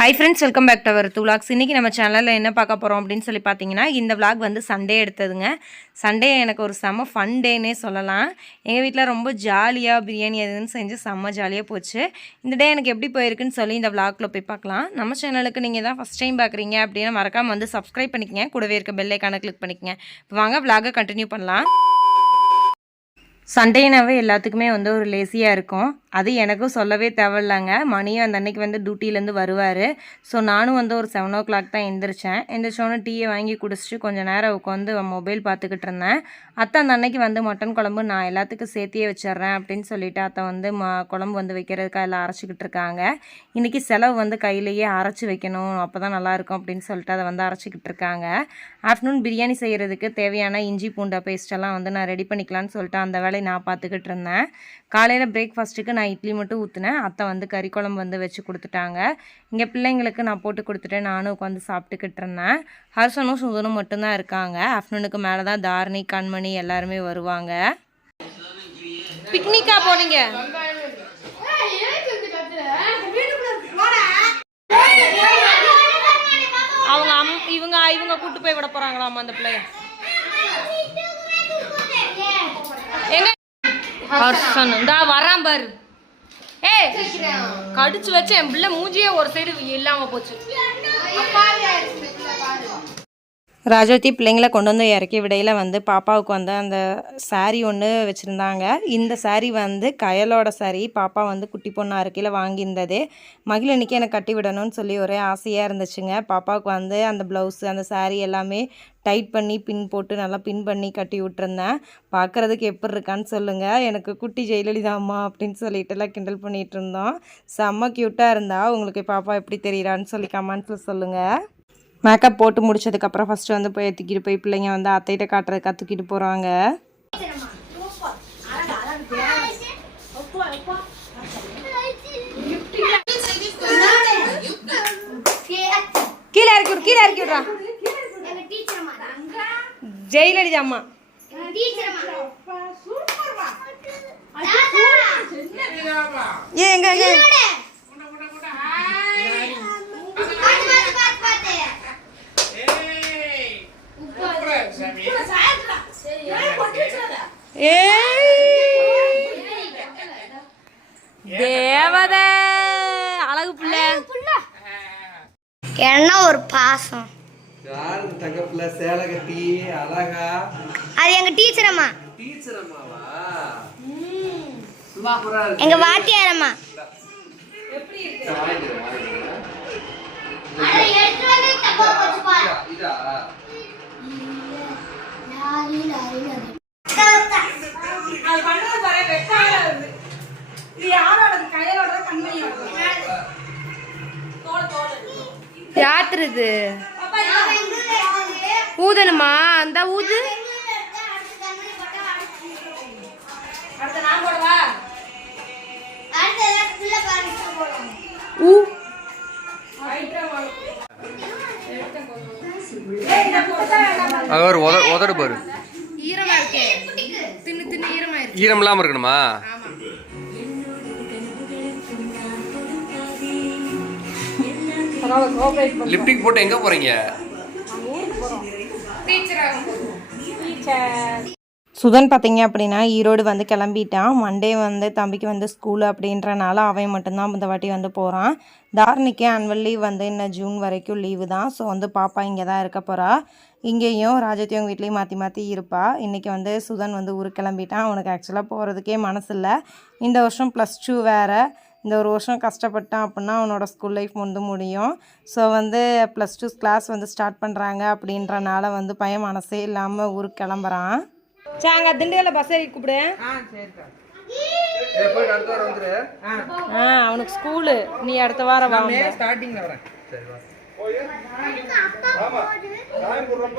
Hi friends welcome back to our two vlogs இன்றைக்கி நம்ம சேனலில் என்ன பார்க்க போகிறோம் அப்படின்னு சொல்லி பார்த்தீங்கன்னா இந்த விளாக் வந்து சண்டே எடுத்ததுங்க. சண்டே எனக்கு ஒரு செம்ம ஃபன் டேன்னே சொல்லலாம். எங்கள் வீட்டில் ரொம்ப ஜாலியாக பிரியாணி எதுன்னு செஞ்சு செம்ம ஜாலியாக போச்சு. இந்த டே எனக்கு எப்படி போயிருக்குன்னு சொல்லி இந்த vlogல போய் பார்க்கலாம். நம்ம சேனலுக்கு நீங்கள் தான் ஃபஸ்ட் டைம் பார்க்குறீங்க அப்படின்னா மறக்காமல் வந்து சப்ஸ்கிரைப் பண்ணிக்கங்க. கூடவே இருக்க பெல்லைக்கான கிளிக் பண்ணிக்கங்க. இப்போ வாங்க விளாகை கண்டினியூ பண்ணலாம். சண்டேனாவே எல்லாத்துக்குமே வந்து ஒரு லேசியாக இருக்கும். அது எனக்கும் சொல்லவே தேவையில்லைங்க. மணியும் அந்த அன்னைக்கு வந்து டியூட்டிலேருந்து வருவார். ஸோ நானும் வந்து ஒரு செவன் ஓ கிளாக் தான் எந்திரிச்சேன். எந்திரிச்சோன்னு டீயை வாங்கி குடிச்சிட்டு கொஞ்சம் நேரம் உட்காந்து மொபைல் பார்த்துக்கிட்டு இருந்தேன். அத்தை அந்த அன்னைக்கு வந்து மட்டன் குழம்பு நான் எல்லாத்துக்கும் சேர்த்தியே வச்சிடுறேன் அப்படின்னு சொல்லிட்டு அத்தை வந்து ம குழம்பு வந்து வைக்கிறதுக்காக எல்லாம் அரைச்சிக்கிட்டு இருக்காங்க. இன்றைக்கி செலவு வந்து கையிலேயே அரைச்சி வைக்கணும். அப்போ தான் நல்லாயிருக்கும் அப்படின்னு சொல்லிட்டு அதை வந்து அரைச்சிக்கிட்டு இருக்காங்க. ஆஃப்டர்நூன் பிரியாணி செய்கிறதுக்கு தேவையான இஞ்சி பூண்டை பேஸ்டெல்லாம் வந்து நான் ரெடி பண்ணிக்கலான்னு சொல்லிட்டு அந்த வேலை வேலையை நான் பார்த்துக்கிட்டு இருந்தேன். காலையில் பிரேக்ஃபாஸ்ட்டுக்கு நான் இட்லி மட்டும் ஊற்றினேன் அத்தை வந்து கறி குழம்பு வந்து வச்சு கொடுத்துட்டாங்க. இங்கே பிள்ளைங்களுக்கு நான் போட்டு கொடுத்துட்டேன். நானும் உட்காந்து சாப்பிட்டுக்கிட்டு இருந்தேன். ஹர்ஷனும் சுதனும் மட்டும்தான் இருக்காங்க. ஆஃப்டர்நூனுக்கு மேலே தான் தாரணி கண்மணி எல்லாருமே வருவாங்க. பிக்னிக்கா போனீங்க? அவங்க அம் இவங்க இவங்க கூட்டு போய் விட போறாங்களா அந்த பிள்ளைய எங்க ஹர்ஷன். இந்தா வரான் பாரு. ஏய் கடிச்சு வச்சு என் பிள்ளை மூஞ்சியே ஒரு சைடு இல்லாம போச்சு. ராஜோத்தி பிள்ளைங்களை கொண்டு வந்து இறக்கி விடையில் வந்து பாப்பாவுக்கு வந்து அந்த சாரீ ஒன்று வச்சுருந்தாங்க. இந்த சாரீ வந்து கயலோட saree. பாப்பா வந்து குட்டி பொண்ணாக இருக்கையில் வாங்கியிருந்தது. மகிழனிக்கு எனக்கு கட்டி விடணும்னு சொல்லி ஒரே ஆசையாக இருந்துச்சுங்க. பாப்பாவுக்கு வந்து அந்த ப்ளவுஸு அந்த சாரீ எல்லாமே டைட் பண்ணி பின் போட்டு நல்லா பின் பண்ணி கட்டி விட்டுருந்தேன். பார்க்குறதுக்கு எப்படி இருக்கான்னு சொல்லுங்கள் எனக்கு குட்டி ஜெயலலிதா அம்மா அப்படின்னு சொல்லிட்டு எல்லாம் கிண்டல் பண்ணிகிட்டு இருந்தோம். செம்ம க்யூட்டாக இருந்தால் உங்களுக்கு பாப்பா எப்படி தெரியறான்னு சொல்லி கமெண்ட்ஸில் சொல்லுங்கள் மேக்கப் போட்டு முடிச்சதுக்கப்புறம் ஃபஸ்ட்டு வந்து போய் தூக்கிட்டு போய் பிள்ளைங்க வந்து அத்தைகிட்ட காட்டுறதுக்கா தூக்கிட்டு போகிறாங்க கீழே இறக்கி விடு கீழே இறக்கி விட்றா. ஜெயலலிதா அம்மா ஏ எங்க எங்க? தேவத! அழகு பிள்ளை. என்ன ஒரு பாசம்? யாருக்கு தங்கப்புல சேலை கட்டி அழகா? அது எங்க டீச்சர் அம்மா டீச்சர் அம்மாவா இருக்கு. எங்க வாத்தியார் அம்மா வாங்கிக்கிறேன், அது பாரு இருந்து இது தோல் தோல் யாத்துறது ஊதணுமா? அந்த ஊது. அடுத்து நான் போடவா? ஊ. அங்க ஒரு உத உதடு பாரு. ஈரமா இருக்கே தின்னு தின்னு ஈரமா இருக்கு ஈரம் இல்லாம இருக்கணுமா? லிப்டிக் போட்டு எங்க போறீங்க? சுதன் பார்த்தீங்க அப்படின்னா ஈரோடு வந்து கிளம்பிட்டான். மண்டே வந்து தம்பிக்கு வந்து ஸ்கூல் அப்படின்றனால அவன் மட்டும்தான் இந்த வாட்டி வந்து போகிறான் தாரணிக்கு ஆனுவல் லீவ் வந்து இன்னும் ஜூன் வரைக்கும் லீவு தான். ஸோ வந்து பாப்பா இங்கே தான் இருக்க போகிறா இங்கேயும் ராஜத்தியவங்க வீட்லேயும் மாற்றி மாற்றி இருப்பா. இன்றைக்கி வந்து சுதன் வந்து ஊருக்கு கிளம்பிட்டான். அவனுக்கு ஆக்சுவலாக போகிறதுக்கே மனசு இல்லை. இந்த வருஷம் ப்ளஸ் டூ வேறு. இந்த ஒரு வருஷம் கஷ்டப்பட்டான் அப்படின்னா அவனோட ஸ்கூல் லைஃப் வந்து முடியும். ஸோ வந்து ப்ளஸ் டூ கிளாஸ் வந்து ஸ்டார்ட் பண்ணுறாங்க அப்படின்றனால வந்து பையன் மனசே இல்லாமல் ஊருக்கு கிளம்புறான். சாங்க திண்டுக்கல்ல பஸ் ஏறி கூப்பிடு. ஆ அவனுக்கு ஸ்கூலு. நீ அடுத்த வாரம் வா ஸ்டார்டிங்ல வரேன். சரி வா.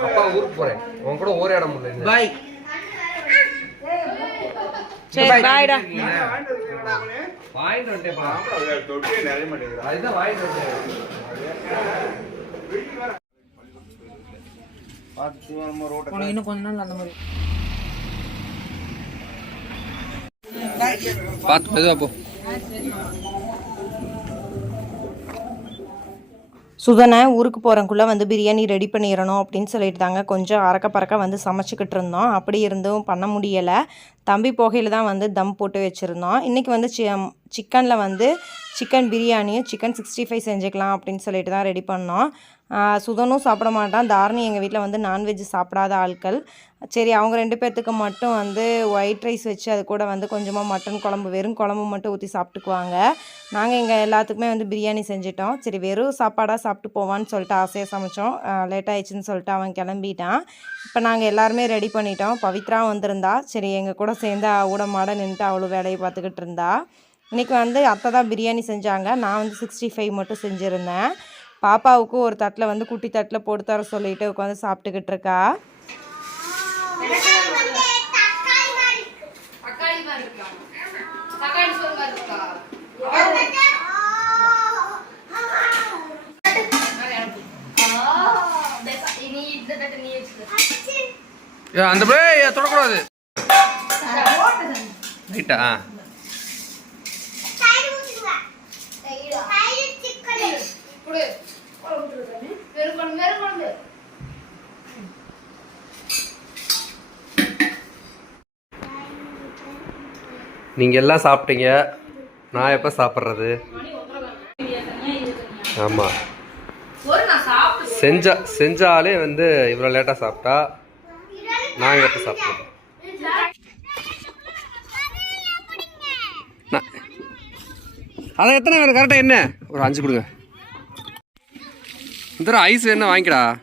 அப்பா ஊருக்கு போறேன். உன் கூட ஒரே இடம் பாய். சரி பாய்டா. வாங்கிட்டு வந்துட்டேன் அதுதான் வாங்கிட்டு வந்துட்டேன். பார்த்து மெதுவா போ. சுதனை ஊருக்கு போகிறக்குள்ளே வந்து பிரியாணி ரெடி பண்ணிடணும் அப்படின்னு சொல்லிட்டு தாங்க கொஞ்சம் அறக்க பறக்க வந்து சமைச்சிக்கிட்டு இருந்தோம். அப்படி இருந்தும் பண்ண முடியலை. தம்பி போகையில் தான் வந்து தம் போட்டு வச்சுருந்தோம். இன்றைக்கி வந்து சி சிக்கனில் வந்து சிக்கன் பிரியாணியும் சிக்கன் சிக்ஸ்டி ஃபைவ் செஞ்சுக்கலாம் அப்படின்னு சொல்லிட்டு தான் ரெடி பண்ணோம். சுதனும் சாப்பிட மாட்டான். தாரணி எங்கள் வீட்டில் வந்து நான்வெஜ் சாப்பிடாத ஆட்கள். சரி அவங்க ரெண்டு பேர்த்துக்கு மட்டும் வந்து ஒயிட் ரைஸ் வச்சு அது கூட வந்து கொஞ்சமாக மட்டன் குழம்பு வெறும் குழம்பு மட்டும் ஊற்றி சாப்பிட்டுக்குவாங்க. நாங்கள் எங்கள் எல்லாத்துக்குமே வந்து பிரியாணி செஞ்சிட்டோம். சரி வெறும் சாப்பாடாக சாப்பிட்டு போவான்னு சொல்லிட்டு ஆசையாக சமைச்சோம். லேட் ஆயிடுச்சுன்னு சொல்லிட்டு அவன் கிளம்பிட்டான். இப்போ நாங்கள் எல்லாருமே ரெடி பண்ணிட்டோம். பவித்ரா வந்திருந்தா சரி எங்கள் கூட சேர்ந்து ஊடமாட நின்றுட்டு அவ்வளோ வேலையை பார்த்துக்கிட்டு இருந்தா. இன்றைக்கி வந்து அத்தை தான் பிரியாணி செஞ்சாங்க. நான் வந்து சிக்ஸ்டி ஃபைவ் மட்டும் செஞ்சுருந்தேன். பாப்பாவுக்கு ஒரு தட்டில் வந்து குட்டி தட்டில் போட்டு தர சொல்லிட்டு உட்காந்து சாப்பிட்டுக்கிட்டு இருக்கா? அந்த பிள்ளை தொடக்கூடாது. ரைட்டா? ஆ. கொடு நீங்கள் எல்லாம் சாப்பிட்டீங்க. நான் எப்போ சாப்பிட்றது? ஆமாம் செஞ்சா செஞ்சாலே வந்து இவ்வளோ லேட்டாக சாப்பிட்டா? நாங்கள் எப்போ சாப்பிட்றோம் அதை எத்தனை வேறு கரெக்டாக என்ன? ஒரு அஞ்சு கொடுங்க. இந்த ஐஸ் என்ன வாங்கிக்கடா.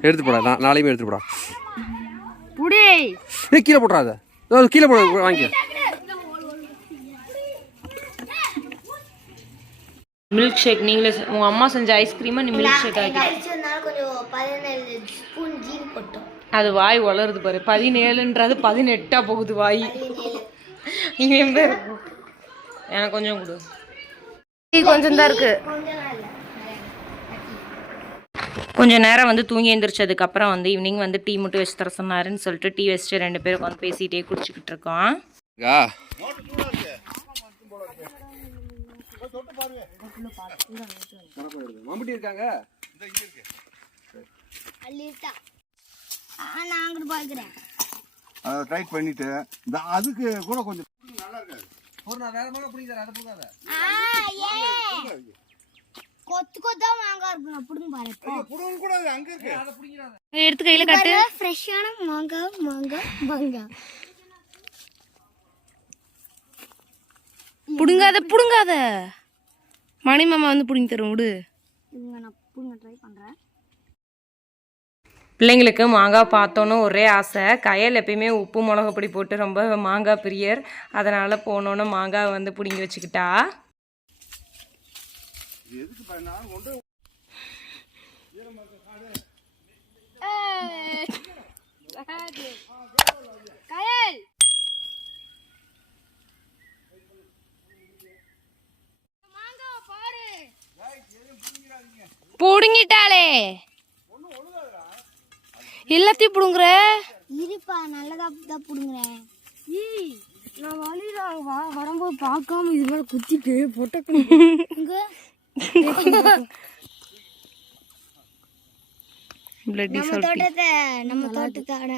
எடுத்து போடா நா- நாளையுமே எடுத்து போடா. புடி. ஏ கீழே போட்டுறாத கீழே போட வாங்கிக்க. மில்க் ஷேக் நீங்களே உங்கள் அம்மா செஞ்ச ஐஸ்கிரீமை நீ மில்க் ஷேக் ஆக்கி. அடிச்சதுனால கொஞ்சம் பதினேழு ஸ்பூன் ஜீன் போட்டோம். அது வாய் வளருது பாரு. பதினேழுன்றது பதினெட்டா போகுது வாய். பேர் எனக்கு கொஞ்சம் கொடு. கொஞ்சம் தான் இருக்கு. கொஞ்ச நேரம் வந்து தூங்கி எந்திரிச்சதுக்கு அப்புறம் வந்து ஈவினிங் வந்து டீ மட்டும் வச்சு தர சொன்னாருன்னு சொல்லிட்டு டீ வச்சுட்டு ரெண்டு பேரும் உட்காந்து பேசிகிட்டே குடிச்சிக்கிட்டு இருக்கோம். இருக்காங்க. அதை டைட் பண்ணிட்டு இந்த அதுக்கு கூட கொஞ்சம் ஒரு நான் வேற மாதிரி பிடிக்கிறேன் அதை பிடிக்காத கொத்து கொத்தா மாங்காய் இருக்கும். அப்படிங்க பாரு புடுங்க கூட அது அங்க இருக்கு. எடுத்து கையில் கட்டு. ஃப்ரெஷ்ஷான மாங்காய் மாங்காய் மாங்காய். புடுங்காத புடுங்காத. மணி மாமா வந்து புடுங்கி தரும் விடு. நான் புடுங்க ட்ரை பண்ணுறேன் பிள்ளைங்களுக்கு மாங்காய் பார்த்தோன்னு ஒரே ஆசை. கையில் எப்பயுமே உப்பு மிளகு பொடி போட்டு ரொம்ப மாங்காய் பிரியர். அதனால் போனோன்னு மாங்காய் வந்து பிடுங்கி வச்சுக்கிட்டா. கயல் மாங்காய் பாரு புடுங்கிட்டாளே. எல்லாத்தையும் புடுங்குற? இருப்பா நல்லதா தான் புடுங்குறேன். நான் வழியில வா வரும்போது பார்க்காம இது மேல குத்திட்டு பொட்டக்கு பிளட்டி நம்ம தோட்டத்தை நம்ம தோட்டத்தோட.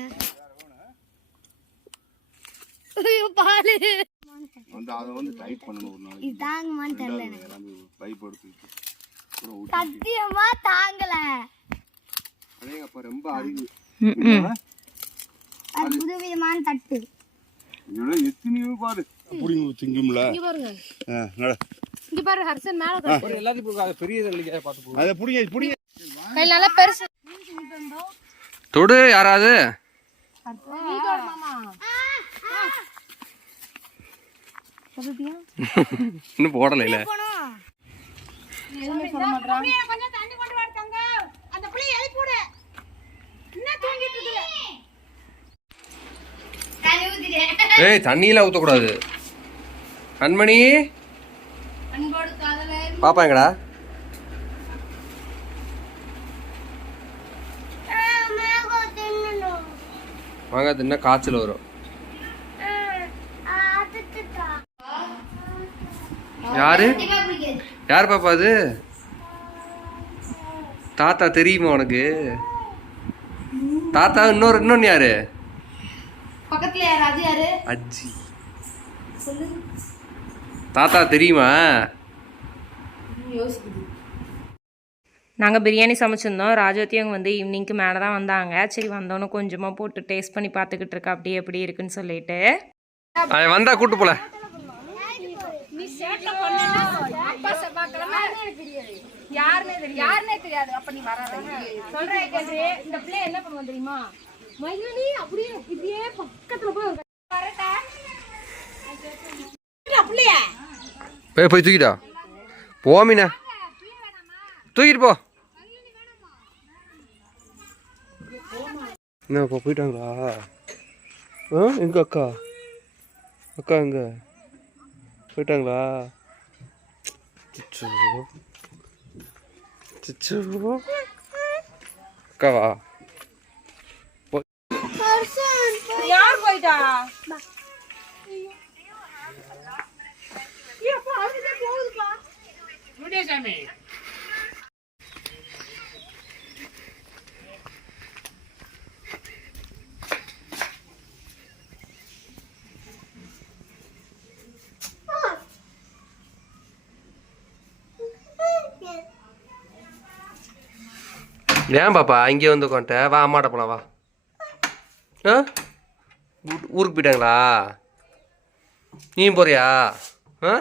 ஐயோ பாலு. வந்து அதை வந்து டைட் பண்ணணும் ஒரு நாளைக்கு. இது தாங்குமான்னு தெரியல. எனக்கு எல்லாமே பைப் எடுத்துக்கிட்டு கூட ஊத்தி. சத்தியமா தாங்கல. அடேங்கப்பா ரொம்ப அறிவு அது புதுவிதமான தட்டு. எத்தனையோ பாரு புடிங்க திங்கும்ல ஆ, நட. இங்க பாரு ஹர்ஷன் மேல எல்லாத்தையும் பிடிக்காத பெரிய இதழிக்க பார்த்து அதை புடிங்க புடிங்க. கை நல்லா பெருசு. தொடு யாராவது? இன்னும் போடலை இல்லை ஏய் தண்ணியெல்லாம் ஊற்றக்கூடாது கண்மணி? பாப்பா எங்கடா? மாங்காய் தின்னா காய்ச்சல் வரும். யாரு? யார் பாப்பா அது? தாத்தா தெரியுமா உனக்கு? தாத்தா இன்னொரு இன்னொன்னு யாரு? பக்கத்துல யாரு அது யாரு? அஜி. தாத்தா தெரியுமா? நாங்கள் பிரியாணி சமைச்சிருந்தோம். ராஜவதி அவங்க வந்து ஈவினிங்க்கு மேலே தான் வந்தாங்க. சரி வந்தோன்னே கொஞ்சமாக போட்டு டேஸ்ட் பண்ணி பார்த்துக்கிட்டு இருக்கா. அப்படியே எப்படி இருக்குன்னு சொல்லிட்டு. வந்தா கூட்டு போல. யாருனே தெரியாது அப்ப நீ வர சொல்றேன் இந்த பிள்ளை என்ன பண்ணுவோம் தெரியுமா மயிலி அப்படியே இப்படியே பக்கத்துல போய் போய் போய் தூக்கிட்டா போ தூக்கிட்டு போ. என்ன இப்போ போயிட்டாங்களா ஆ எங்க அக்கா? அக்கா எங்க? போயிட்டாங்களா சிச்சோ. சிச்சோ. அக்காவா யார் போயிட்டா? ஏன் பாப்பா? இங்கே வந்து உட்காந்துட்ட வா அம்மாட்ட போலாம் வா. ஆ? ஊருக்கு போயிட்டாங்களா? நீ போறியா? ஆ?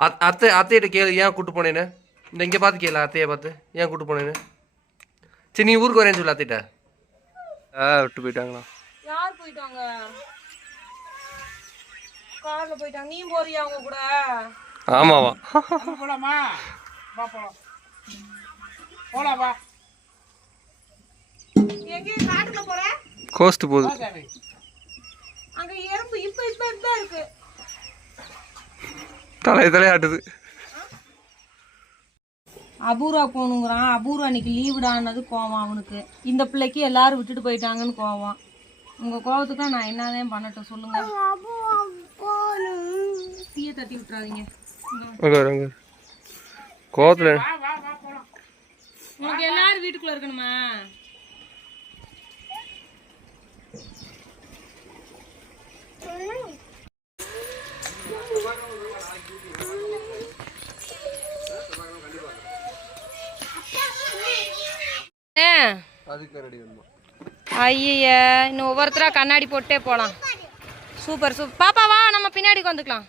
அத்தை அத்தையிட்ட கேளு ஏன் கூட்டு போனேன்னு? இந்த இங்கே பார்த்து கேளு அத்தையை பார்த்து. ஏன் கூட்டு போனேன்னு? சரி நீ ஊருக்கு வரேன்னு சொல்லு அத்தையிட்ட ஆ விட்டு போயிட்டாங்களா யார் போயிட்டாங்க? கார்ல போயிட்டாங்க. நீ போறியா அவங்க கூட? ஆமாவா. போலாமா? வா போலாம். போலாம் வா. எங்க காட்டுல போற? கோஸ்ட் போகுது. அங்க எறும்பு இப்ப இப்ப இப்ப இருக்கு. தலை தலையாட்டுது. அபூர்வா போகணுங்கிறான். அபூர்வா இன்னைக்கு லீவுடானது கோவம் அவனுக்கு. இந்த பிள்ளைக்கு எல்லாரும் விட்டுட்டு போயிட்டாங்கன்னு கோவம். உங்க கோவத்துக்கு நான் என்னதான் பண்ணட்டும் சொல்லுங்க. தீய தட்டி விட்டுறாதீங்க. கோவத்தில் உனக்கு எல்லாரும் வீட்டுக்குள்ள இருக்கணுமா? ஐய இன்னும் ஒவ்வொருத்தராக கண்ணாடி போட்டே போகலாம் சூப்பர் சூப்பர் பாப்பா வா நம்ம பின்னாடிக்கு வந்துக்கலாம்.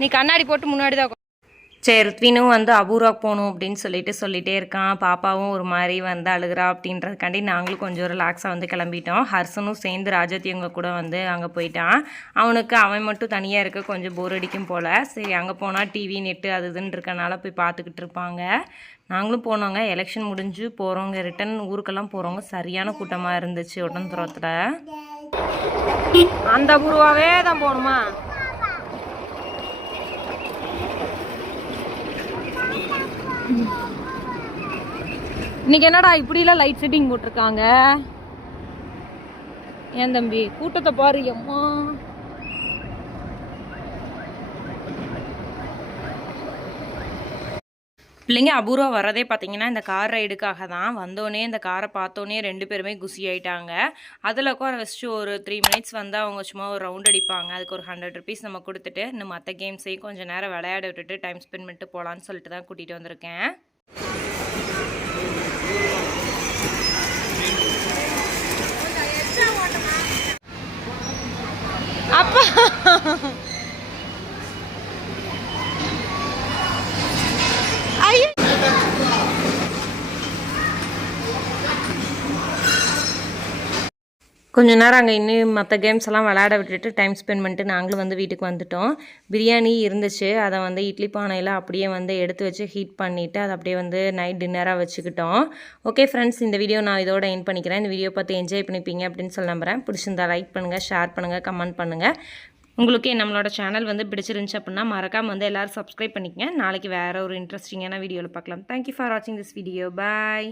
நீ கண்ணாடி போட்டு முன்னாடி தான் சரி ருத்வினும் வந்து அபூர்வா போகணும் அப்படின்னு சொல்லிட்டு சொல்லிகிட்டே இருக்கான். பாப்பாவும் ஒரு மாதிரி வந்து அழுகிறா அப்படின்றதுக்காண்டி நாங்களும் கொஞ்சம் ரிலாக்ஸாக வந்து கிளம்பிட்டோம். ஹர்ஷனும் சேர்ந்து ராஜத்தி கூட வந்து அங்கே போயிட்டான். அவனுக்கு அவன் மட்டும் தனியாக இருக்க கொஞ்சம் போர் அடிக்கும் போல். சரி அங்கே போனால் டிவி நெட்டு அது இதுன்னு இருக்கனால போய் பார்த்துக்கிட்டு இருப்பாங்க. நாங்களும் போனோங்க. எலெக்ஷன் முடிஞ்சு போகிறவங்க ரிட்டன் ஊருக்கெல்லாம் போகிறவங்க சரியான கூட்டமாக இருந்துச்சு உடன்துறத்தில் அந்த அபூர்வாவே தான் போகணுமா? இன்னைக்கு என்னடா இப்படிலாம் லைட் செட்டிங் போட்டிருக்காங்க? ஏன் தம்பி? கூட்டத்தை பாரு எம்மா பிள்ளைங்க அபூர்வம் வரதே பார்த்தீங்கன்னா இந்த கார் ரைடுக்காக தான். வந்தோடனே இந்த காரை பார்த்தோன்னே ரெண்டு பேருமே குசி ஆயிட்டாங்க. அதில் உட்கார வச்சுட்டு ஒரு த்ரீ மினிட்ஸ் வந்து அவங்க சும்மா ஒரு ரவுண்ட் அடிப்பாங்க. அதுக்கு ஒரு ஹண்ட்ரட் ருபீஸ் நம்ம கொடுத்துட்டு இன்னும் மற்ற கேம்ஸையும் கொஞ்சம் நேரம் விளையாட விட்டுட்டு டைம் ஸ்பெண்ட் பண்ணிட்டு போகலான்னு சொல்லிட்டு தான் கூட்டிகிட்டு வந்திருக்கேன். அப்பா! கொஞ்ச நேரம் அங்கே இன்னும் மற்ற கேம்ஸ் எல்லாம் விளையாட விட்டுட்டு டைம் ஸ்பெண்ட் பண்ணிட்டு நாங்களும் வந்து வீட்டுக்கு வந்துட்டோம். பிரியாணி இருந்துச்சு. அதை வந்து இட்லி பானையில் அப்படியே வந்து எடுத்து வச்சு ஹீட் பண்ணிவிட்டு அதை அப்படியே வந்து நைட் டின்னராக வச்சுக்கிட்டோம். ஓகே ஃப்ரெண்ட்ஸ் இந்த வீடியோ நான் இதோட என் பண்ணிக்கிறேன். இந்த வீடியோ பார்த்து என்ஜாய் பண்ணிப்பீங்க அப்படின்னு சொல்ல நம்புகிறேன் பிடிச்சிருந்தா லைக் பண்ணுங்கள் ஷேர் பண்ணுங்கள் கமெண்ட் பண்ணுங்கள் உங்களுக்கு நம்மளோட சேனல் வந்து பிடிச்சிருந்துச்சு அப்படின்னா மறக்காமல் வந்து எல்லோரும் சப்ஸ்கிரைப் பண்ணிக்கங்க. நாளைக்கு வேறு ஒரு இன்ட்ரெஸ்டிங்கான வீடியோவில் பார்க்கலாம். தேங்க்யூ ஃபார் வாட்சிங் திஸ் வீடியோ பாய்